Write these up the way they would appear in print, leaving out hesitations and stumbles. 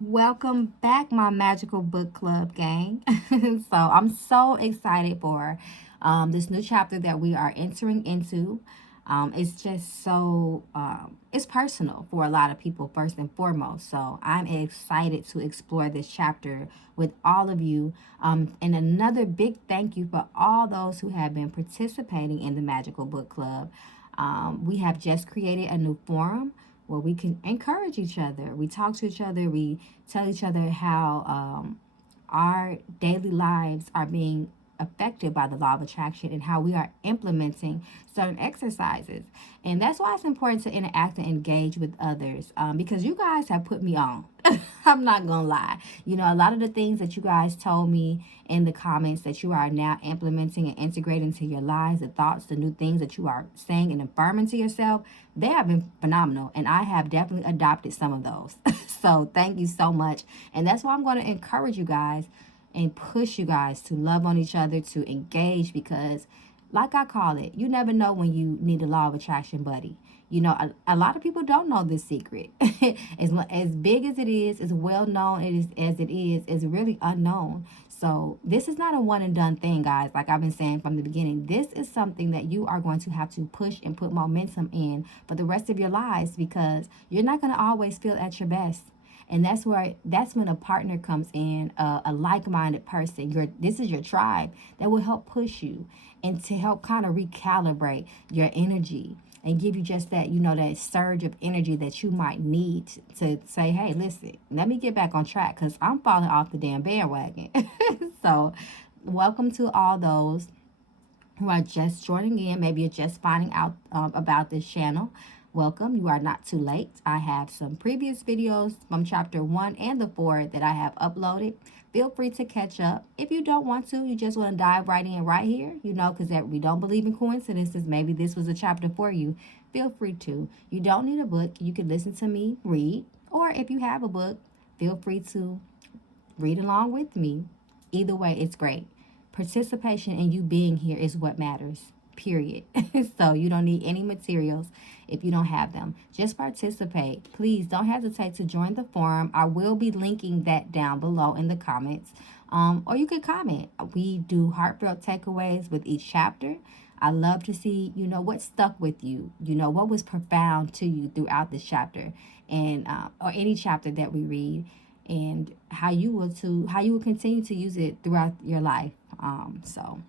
Welcome back, my magical book club gang. So I'm so excited for this new chapter that we are entering into. It's just so it's personal for a lot of people first and foremost. So I'm excited to explore this chapter with all of you. And another big thank you for all those who have been participating in the Magical Book Club. We have just created a new forum where we can encourage each other. We talk to each other. We tell each other how our daily lives are being affected by the law of attraction and how we are implementing certain exercises. And that's why it's important to interact and engage with others, because you guys have put me on. I'm not gonna lie. You know, a lot of the things that you guys told me in the comments that you are now implementing and integrating into your lives, the thoughts, the new things that you are saying and affirming to yourself, they have been phenomenal. And I have definitely adopted some of those. So thank you so much. And that's why I'm going to encourage you guys and push you guys to love on each other, to engage, because like I call it, you never know when you need a law of attraction buddy. You know, a lot of people don't know this secret. As big as it is, as well known as it is, it's really unknown. So this is not a one and done thing, guys. Like I've been saying from the beginning, this is something that you are going to have to push and put momentum in for the rest of your lives, because you're not going to always feel at your best. And that's when a partner comes in, a like-minded person. This is your tribe that will help push you and to help kind of recalibrate your energy and give you just that, that surge of energy that you might need to say, hey, listen, let me get back on track because I'm falling off the damn bandwagon. So welcome to all those who are just joining in. Maybe you're just finding out about this channel. Welcome. You are not too late. I have some previous videos from chapter 1 and the 4 that I have uploaded. Feel free to catch up. If you don't want to, you just want to dive right in right here, because we don't believe in coincidences. Maybe this was a chapter for you. Feel free to. You don't need a book. You can listen to me read. Or if you have a book, feel free to read along with me. Either way, it's great. Participation and you being here is what matters, period. So you don't need any materials if you don't have them. Just participate. Please don't hesitate to join the forum. I will be linking that down below in the comments. Or you can comment. We do heartfelt takeaways with each chapter. I love to see, what stuck with you, what was profound to you throughout this chapter, and or any chapter that we read, and how you will continue to use it throughout your life. So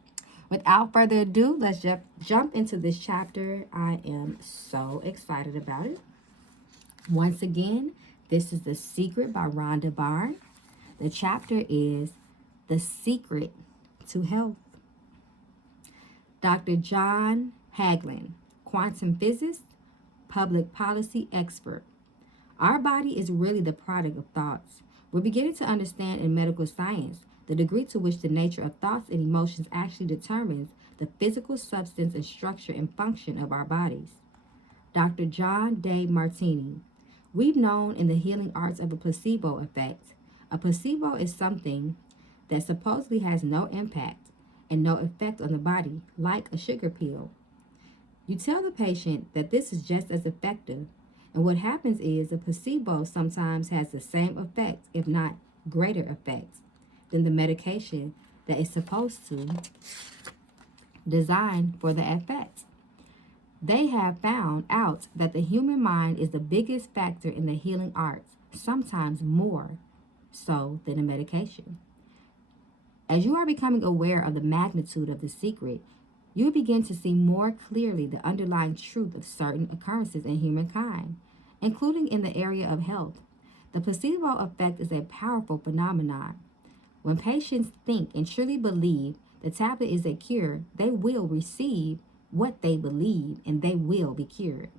without further ado, let's jump into this chapter. I am so excited about it. Once again, this is The Secret by Rhonda Byrne. The chapter is The Secret to Health. Dr. John Hagelin, quantum physicist, public policy expert. Our body is really the product of thoughts. We're beginning to understand in medical science the degree to which the nature of thoughts and emotions actually determines the physical substance and structure and function of our bodies. Dr. John De Martini. We've known in the healing arts of a placebo effect. A placebo is something that supposedly has no impact and no effect on the body, like a sugar pill. You tell the patient that this is just as effective, and what happens is a placebo sometimes has the same effect, if not greater effects, than the medication that is supposed to design for the effect. They have found out that the human mind is the biggest factor in the healing arts, sometimes more so than a medication. As you are becoming aware of the magnitude of the secret, you begin to see more clearly the underlying truth of certain occurrences in humankind, including in the area of health. The placebo effect is a powerful phenomenon. When patients think and truly believe the tablet is a cure, they will receive what they believe and they will be cured.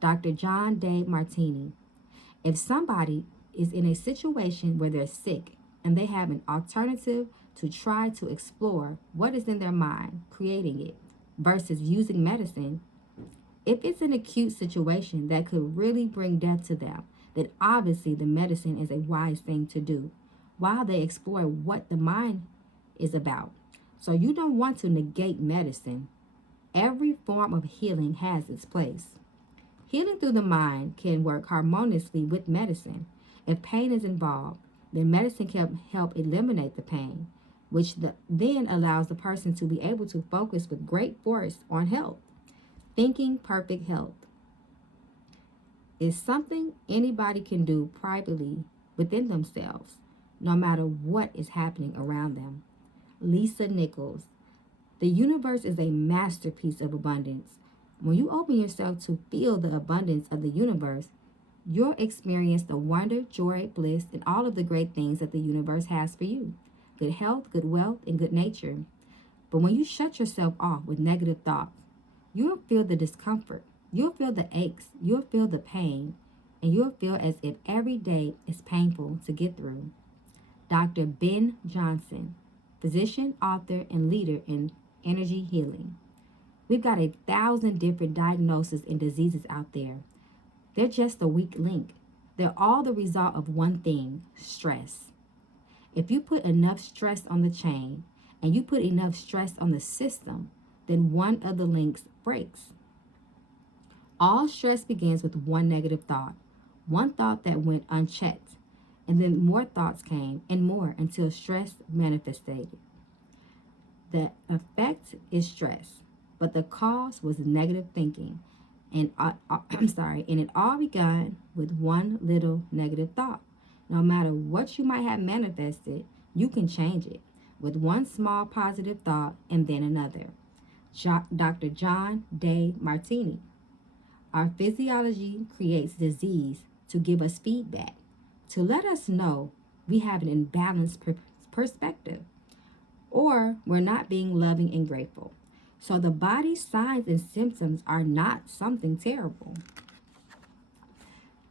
Dr. John De Martini. If somebody is in a situation where they're sick and they have an alternative to try to explore what is in their mind, creating it, versus using medicine, if it's an acute situation that could really bring death to them, then obviously the medicine is a wise thing to do while they explore what the mind is about. So you don't want to negate medicine. Every form of healing has its place. Healing through the mind can work harmoniously with medicine. If pain is involved, then medicine can help eliminate the pain, which then allows the person to be able to focus with great force on health. Thinking perfect health is something anybody can do privately within themselves, no matter what is happening around them. Lisa Nichols. The universe is a masterpiece of abundance. When you open yourself to feel the abundance of the universe, you'll experience the wonder, joy, bliss, and all of the great things that the universe has for you. Good health, good wealth, and good nature. But when you shut yourself off with negative thoughts, you'll feel the discomfort, you'll feel the aches, you'll feel the pain, and you'll feel as if every day is painful to get through. Dr. Ben Johnson, physician, author, and leader in energy healing. We've got 1,000 different diagnoses and diseases out there. They're just a weak link. They're all the result of one thing: stress. If you put enough stress on the chain and you put enough stress on the system, then one of the links breaks. All stress begins with one negative thought, one thought that went unchecked, and then more thoughts came and more until stress manifested. The effect is stress, but the cause was negative thinking. And and it all began with one little negative thought. No matter what you might have manifested, you can change it with one small positive thought and then another. Dr. John Demartini. Our physiology creates disease to give us feedback, to let us know we have an imbalanced perspective, or we're not being loving and grateful. So the body's signs and symptoms are not something terrible.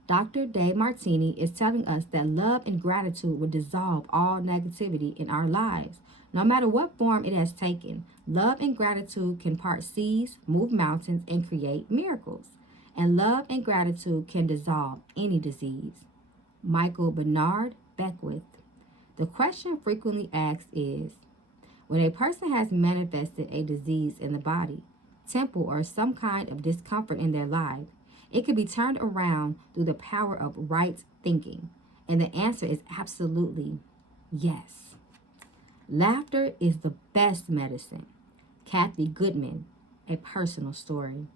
Dr. Demartini is telling us that love and gratitude will dissolve all negativity in our lives. No matter what form it has taken, love and gratitude can part seas, move mountains, and create miracles. And love and gratitude can dissolve any disease. Michael Bernard Beckwith. The question frequently asked is, when a person has manifested a disease in the body, temple, or some kind of discomfort in their life, it can be turned around through the power of right thinking. And the answer is absolutely yes. Laughter is the best medicine. Kathy Goodman, a personal story.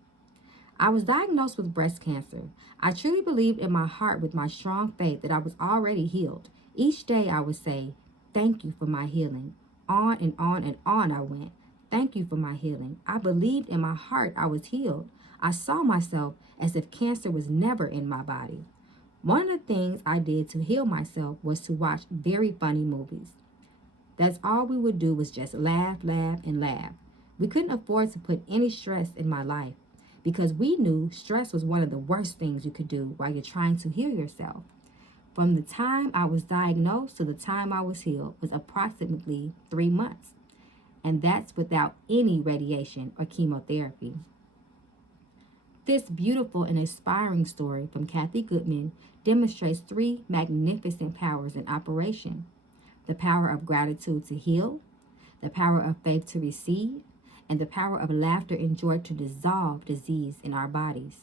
I was diagnosed with breast cancer. I truly believed in my heart with my strong faith that I was already healed. Each day I would say, thank you for my healing. On and on and on I went. Thank you for my healing. I believed in my heart I was healed. I saw myself as if cancer was never in my body. One of the things I did to heal myself was to watch very funny movies. That's all we would do was just laugh, laugh, and laugh. We couldn't afford to put any stress in my life because we knew stress was one of the worst things you could do while you're trying to heal yourself. From the time I was diagnosed to the time I was healed was approximately 3 months. And that's without any radiation or chemotherapy. This beautiful and inspiring story from Kathy Goodman demonstrates 3 magnificent powers in operation: the power of gratitude to heal, the power of faith to receive, and the power of laughter and joy to dissolve disease in our bodies.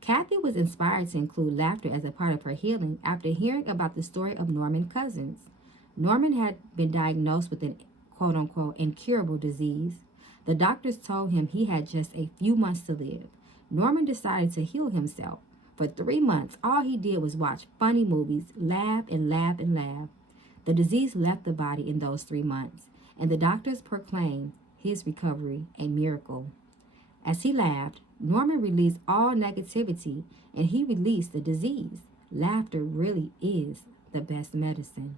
Kathy was inspired to include laughter as a part of her healing after hearing about the story of Norman Cousins. Norman had been diagnosed with an quote-unquote incurable disease. The doctors told him he had just a few months to live. Norman decided to heal himself. For 3 months, all he did was watch funny movies, laugh and laugh and laugh. The disease left the body in those 3 months, and the doctors proclaimed his recovery a miracle. As he laughed, Norman released all negativity, and he released the disease. Laughter really is the best medicine.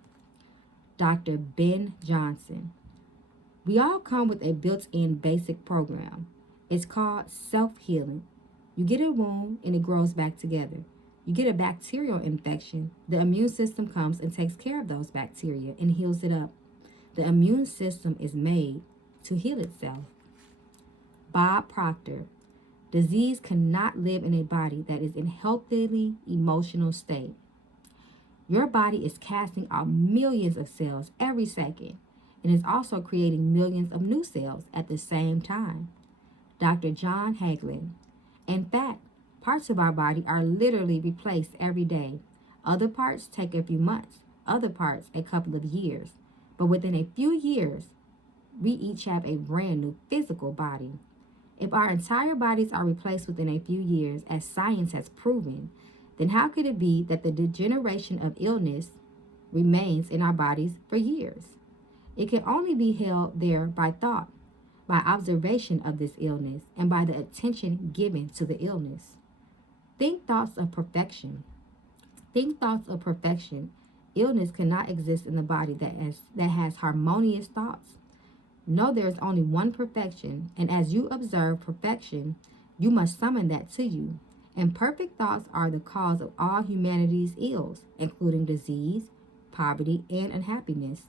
Dr. Ben Johnson. We all come with a built-in basic program. It's called self-healing. You get a wound and it grows back together. You get a bacterial infection, the immune system comes and takes care of those bacteria and heals it up. The immune system is made to heal itself. Bob Proctor. Disease cannot live in a body that is in healthily emotional state. Your body is casting out millions of cells every second and is also creating millions of new cells at the same time. Dr. John Hagelin. In fact, parts of our body are literally replaced every day. Other parts take a few months, other parts a couple of years. But within a few years, we each have a brand new physical body. If our entire bodies are replaced within a few years, as science has proven, then how could it be that the degeneration of illness remains in our bodies for years? It can only be held there by thought, by observation of this illness, and by the attention given to the illness. Think thoughts of perfection. Think thoughts of perfection. Illness cannot exist in the body that has harmonious thoughts. Know there is only one perfection, and as you observe perfection, you must summon that to you. And perfect thoughts are the cause of all humanity's ills, including disease, poverty, and unhappiness.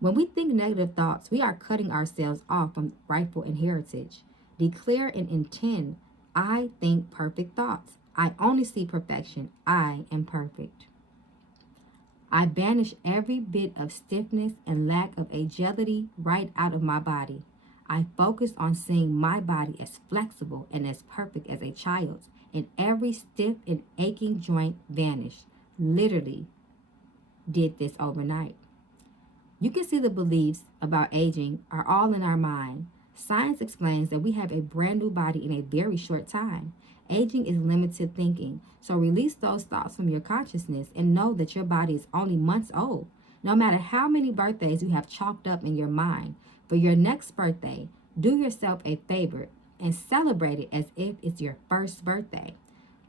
When we think negative thoughts, we are cutting ourselves off from rightful inheritance. Declare and intend, I think perfect thoughts. I only see perfection. I am perfect. I banish every bit of stiffness and lack of agility right out of my body. I focus on seeing my body as flexible and as perfect as a child's, and every stiff and aching joint vanished. Literally did this overnight. You can see the beliefs about aging are all in our mind. Science explains that we have a brand new body in a very short time. Aging is limited thinking, so release those thoughts from your consciousness and know that your body is only months old. No matter how many birthdays you have chalked up in your mind, for your next birthday, do yourself a favor and celebrate it as if it's your first birthday.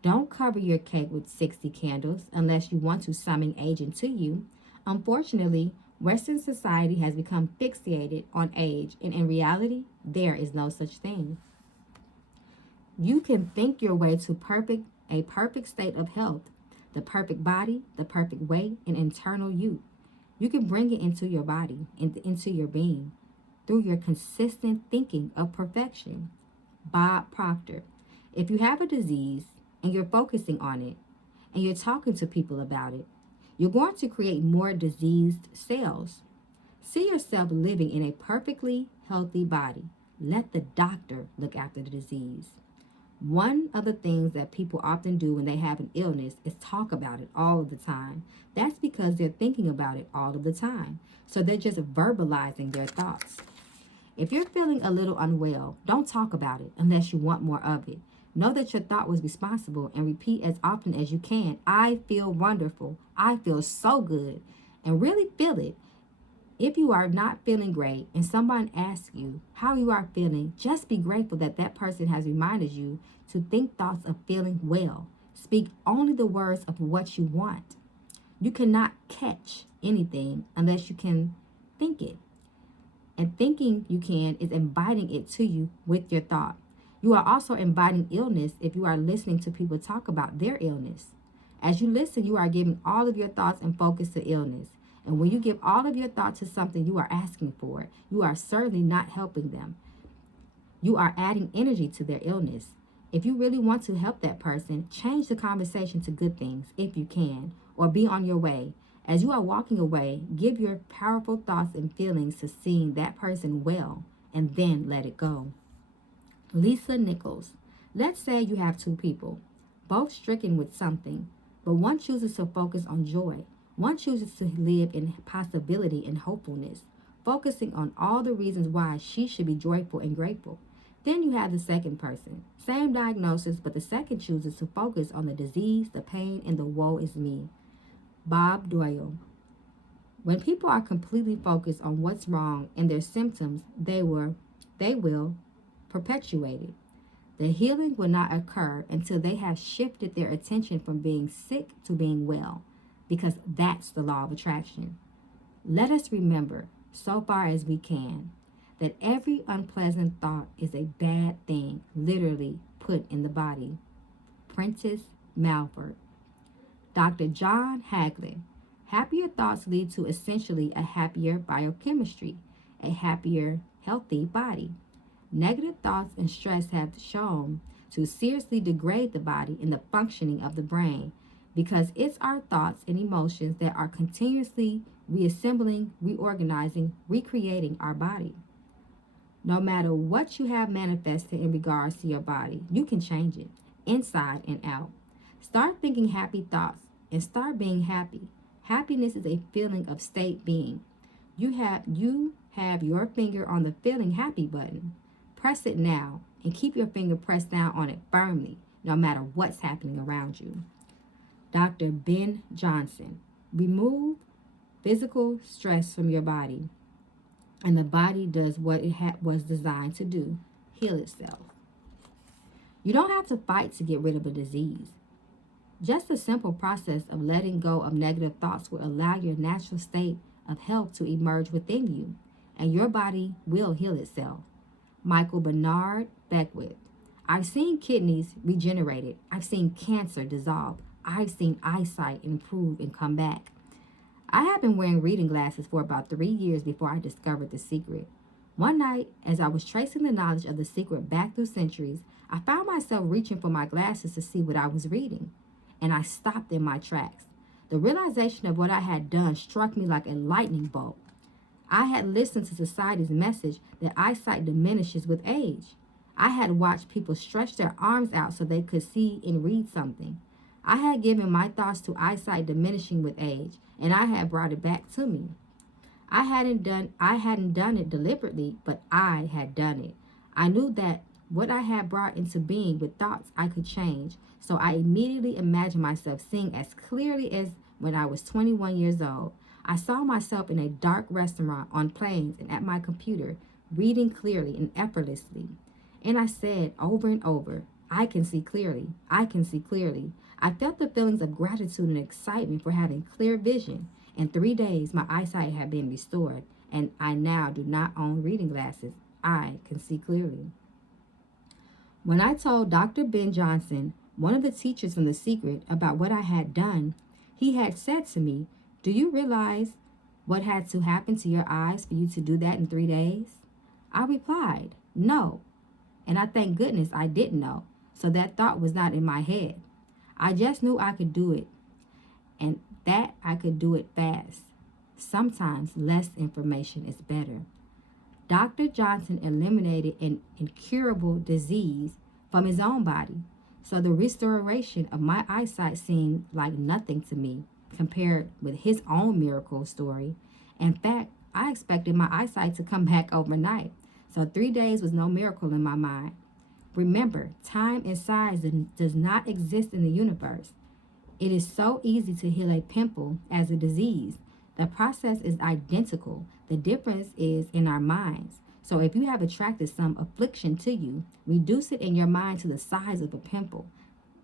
Don't cover your cake with 60 candles unless you want to summon aging to you. Unfortunately, Western society has become fixated on age, and in reality, there is no such thing. You can think your way to a perfect state of health, the perfect body, the perfect weight, and internal youth. You can bring it into your body, into your being, through your consistent thinking of perfection. Bob Proctor. If you have a disease and you're focusing on it, and you're talking to people about it, you're going to create more diseased cells. See yourself living in a perfectly healthy body. Let the doctor look after the disease. One of the things that people often do when they have an illness is talk about it all of the time. That's because they're thinking about it all of the time. So they're just verbalizing their thoughts. If you're feeling a little unwell, don't talk about it unless you want more of it. Know that your thought was responsible and repeat as often as you can. I feel wonderful. I feel so good. And really feel it. If you are not feeling great and someone asks you how you are feeling, just be grateful that that person has reminded you to think thoughts of feeling well. Speak only the words of what you want. You cannot catch anything unless you can think it. And thinking you can is inviting it to you with your thought. You are also inviting illness if you are listening to people talk about their illness. As you listen, you are giving all of your thoughts and focus to illness. And when you give all of your thoughts to something you are asking for, you are certainly not helping them. You are adding energy to their illness. If you really want to help that person, change the conversation to good things if you can, or be on your way. As you are walking away, give your powerful thoughts and feelings to seeing that person well, and then let it go. Lisa Nichols. Let's say you have two people, both stricken with something, but one chooses to focus on joy. One chooses to live in possibility and hopefulness, focusing on all the reasons why she should be joyful and grateful. Then you have the second person. Same diagnosis, but the second chooses to focus on the disease, the pain, and the woe is me. Bob Doyle. When people are completely focused on what's wrong and their symptoms, they will perpetuate it. The healing will not occur until they have shifted their attention from being sick to being well, because that's the law of attraction. Let us remember, so far as we can, that every unpleasant thought is a bad thing literally put in the body. Prentice Malford. Dr. John Hagley. Happier thoughts lead to essentially a happier biochemistry, a happier, healthy body. Negative thoughts and stress have shown to seriously degrade the body and the functioning of the brain, because it's our thoughts and emotions that are continuously reassembling, reorganizing, recreating our body. No matter what you have manifested in regards to your body, you can change it, inside and out. Start thinking happy thoughts. and start being happy. Happiness is a feeling of state being. You have your finger on the feeling happy button. Press it now and keep your finger pressed down on it firmly, no matter what's happening around you. Dr. Ben Johnson. Remove physical stress from your body, and the body does what it was designed to do, heal itself. You don't have to fight to get rid of a disease. Just the simple process of letting go of negative thoughts will allow your natural state of health to emerge within you, and your body will heal itself. Michael Bernard Beckwith. I've seen kidneys regenerated. I've seen cancer dissolve. I've seen eyesight improve and come back. I had been wearing reading glasses for about 3 years before I discovered the secret. One night, as I was tracing the knowledge of the secret back through centuries, I found myself reaching for my glasses to see what I was reading, and I stopped in my tracks. The realization of what I had done struck me like a lightning bolt. I had listened to society's message that eyesight diminishes with age. I had watched people stretch their arms out so they could see and read something. I had given my thoughts to eyesight diminishing with age, and I had brought it back to me. I hadn't done it deliberately, but I had done it. I knew that what I had brought into being with thoughts I could change, so I immediately imagined myself seeing as clearly as when I was 21 years old. I saw myself in a dark restaurant, on planes, and at my computer, reading clearly and effortlessly. And I said over and over, I can see clearly. I can see clearly. I felt the feelings of gratitude and excitement for having clear vision. In 3 days, my eyesight had been restored, and I now do not own reading glasses. I can see clearly. When I told Dr. Ben Johnson, one of the teachers from The Secret, about what I had done, he had said to me, "Do you realize what had to happen to your eyes for you to do that in 3 days?" I replied, "No." And I thank goodness I didn't know, so that thought was not in my head. I just knew I could do it, and that I could do it fast. Sometimes less information is better. Dr. Johnson eliminated an incurable disease from his own body, so the restoration of my eyesight seemed like nothing to me compared with his own miracle story. In fact, I expected my eyesight to come back overnight, so 3 days was no miracle in my mind. Remember, time and size does not exist in the universe. It is so easy to heal a pimple as a disease. The process is identical. The difference is in our minds. So if you have attracted some affliction to you, reduce it in your mind to the size of a pimple.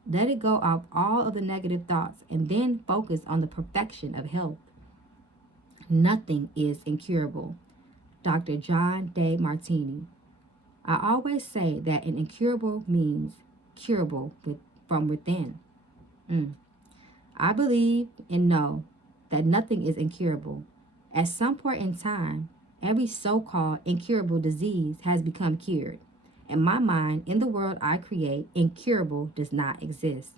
Let it go off all of the negative thoughts and then focus on the perfection of health. Nothing is incurable. Dr. John De Martini. I always say that an incurable means curable from within. I believe and know that nothing is incurable. At some point in time, every so-called incurable disease has become cured. In my mind, in the world I create, incurable does not exist.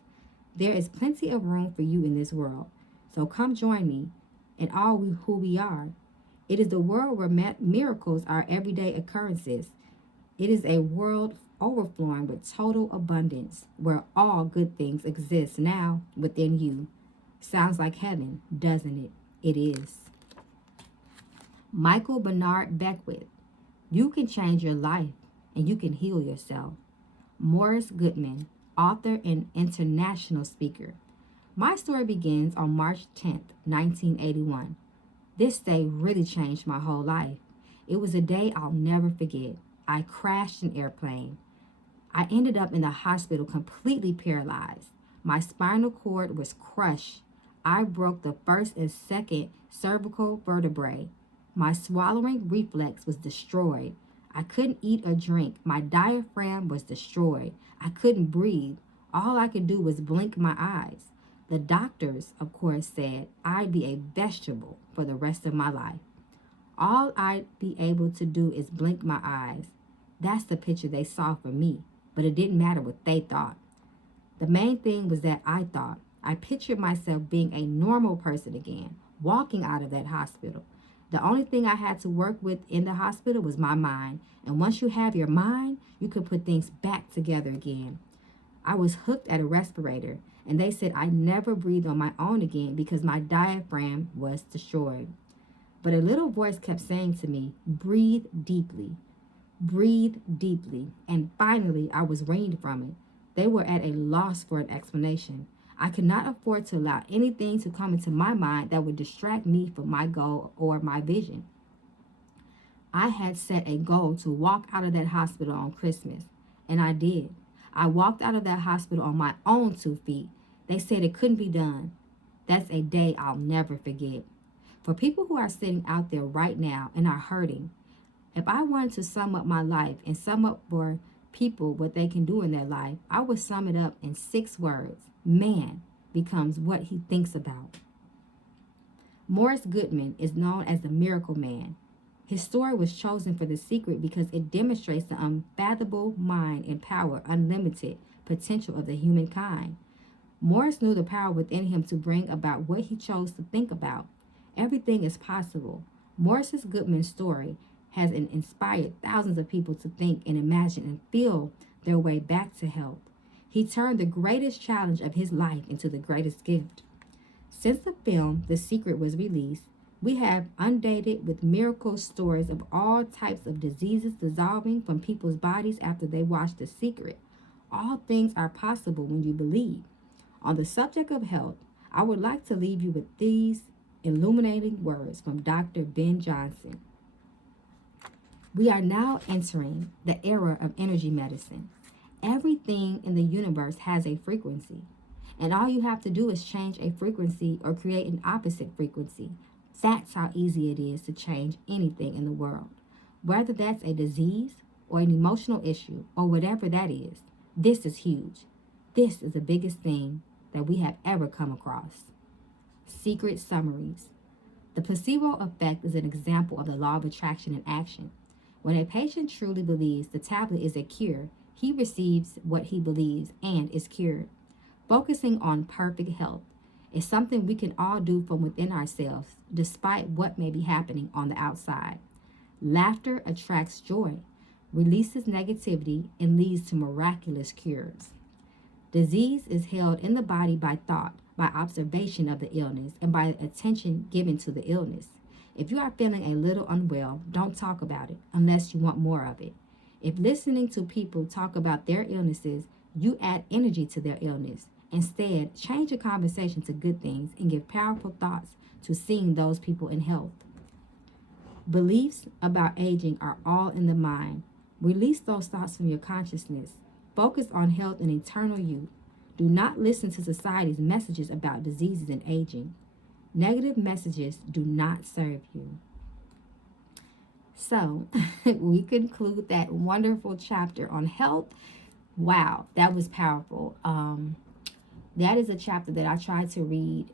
There is plenty of room for you in this world. So come join me in all who we are. It is the world where miracles are everyday occurrences. It is a world overflowing with total abundance, where all good things exist now within you. Sounds like heaven, doesn't it? It is. Michael Bernard Beckwith. You can change your life and you can heal yourself. Morris Goodman, author and international speaker. My story begins on March 10th, 1981. This day really changed my whole life. It was a day I'll never forget. I crashed an airplane. I ended up in the hospital completely paralyzed. My spinal cord was crushed. I broke the first and second cervical vertebrae. My swallowing reflex was destroyed. I couldn't eat or drink. My diaphragm was destroyed. I couldn't breathe. All I could do was blink my eyes. The doctors, of course, said I'd be a vegetable for the rest of my life. All I'd be able to do is blink my eyes. That's the picture they saw for me, but it didn't matter what they thought. The main thing was that I thought. I pictured myself being a normal person again, walking out of that hospital. The only thing I had to work with in the hospital was my mind, and once you have your mind, you can put things back together again. I was hooked at a respirator, And they said I never breathed on my own again because my diaphragm was destroyed. But a little voice kept saying to me, breathe deeply, breathe deeply. And finally, I was weaned from it. They were at a loss for an explanation. I could not afford to allow anything to come into my mind that would distract me from my goal or my vision. I had set a goal to walk out of that hospital on Christmas, and I did. I walked out of that hospital on my own 2 feet. They said it couldn't be done. That's a day I'll never forget. For people who are sitting out there right now and are hurting, if I wanted to sum up my life and sum up for people what they can do in their life, I would sum it up in 6 words. Man becomes what he thinks about. Morris Goodman is known as the Miracle Man. His story was chosen for The Secret because it demonstrates the unfathomable mind and power, unlimited potential of the humankind. Morris knew the power within him to bring about what he chose to think about. Everything is possible. Morris Goodman's story has inspired thousands of people to think and imagine and feel their way back to health. He turned the greatest challenge of his life into the greatest gift. Since the film The Secret was released, we have inundated with miracle stories of all types of diseases dissolving from people's bodies after they watch The Secret. All things are possible when you believe. On the subject of health, I would like to leave you with these illuminating words from Dr. Ben Johnson. We are now entering the era of energy medicine. Everything in the universe has a frequency, and all you have to do is change a frequency or create an opposite frequency. That's how easy it is to change anything in the world. Whether that's a disease or an emotional issue or whatever that is, this is huge. This is the biggest thing that we have ever come across. Secret summaries. The placebo effect is an example of the law of attraction in action. When a patient truly believes the tablet is a cure, he receives what he believes and is cured. Focusing on perfect health is something we can all do from within ourselves, despite what may be happening on the outside. Laughter attracts joy, releases negativity, and leads to miraculous cures. Disease is held in the body by thought, by observation of the illness, and by attention given to the illness. If you are feeling a little unwell, don't talk about it unless you want more of it. If listening to people talk about their illnesses, you add energy to their illness. Instead, change the conversation to good things and give powerful thoughts to seeing those people in health. Beliefs about aging are all in the mind. Release those thoughts from your consciousness. Focus on health and eternal youth. Do not listen to society's messages about diseases and aging. Negative messages do not serve you. So, we conclude that wonderful chapter on health. Wow, that was powerful. That is a chapter that I try to read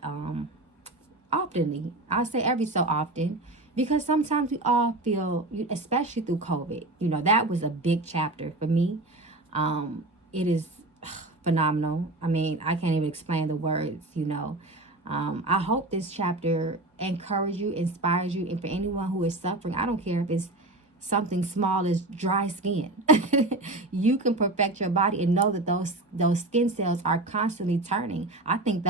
oftenly. I say every so often, because sometimes we all feel, especially through COVID, that was a big chapter for me. It is phenomenal. I mean, I can't even explain the words, I hope this chapter encourages you, inspires you, and for anyone who is suffering, I don't care if it's something small as dry skin. You can perfect your body and know that those skin cells are constantly turning. I think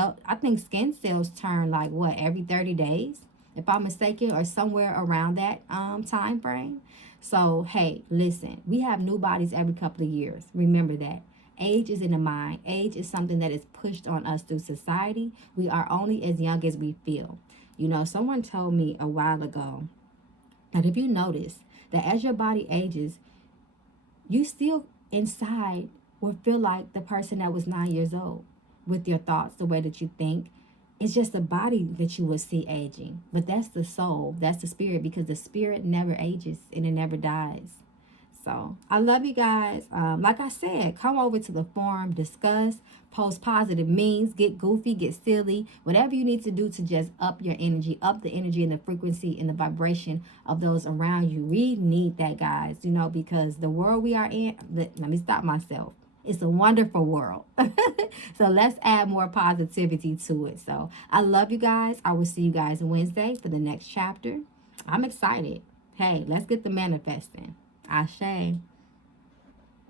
skin cells turn like every 30 days, if I'm mistaken, or somewhere around that time frame. So hey, listen, we have new bodies every couple of years. Remember that. Age is in the mind. Age is something that is pushed on us through society. We are only as young as we feel. Someone told me a while ago that if you notice that as your body ages, you still inside will feel like the person that was 9 years old with your thoughts, the way that you think. It's just the body that you will see aging. But that's the soul. That's the spirit, because the spirit never ages and it never dies. So I love you guys. Like I said, come over to the forum, discuss, post positive memes, get goofy, get silly, whatever you need to do to just up your energy, up the energy and the frequency and the vibration of those around you. We need that, guys, because the world we are in, let me stop myself. It's a wonderful world. So let's add more positivity to it. So I love you guys. I will see you guys Wednesday for the next chapter. I'm excited. Hey, let's get the manifesting. Ashe.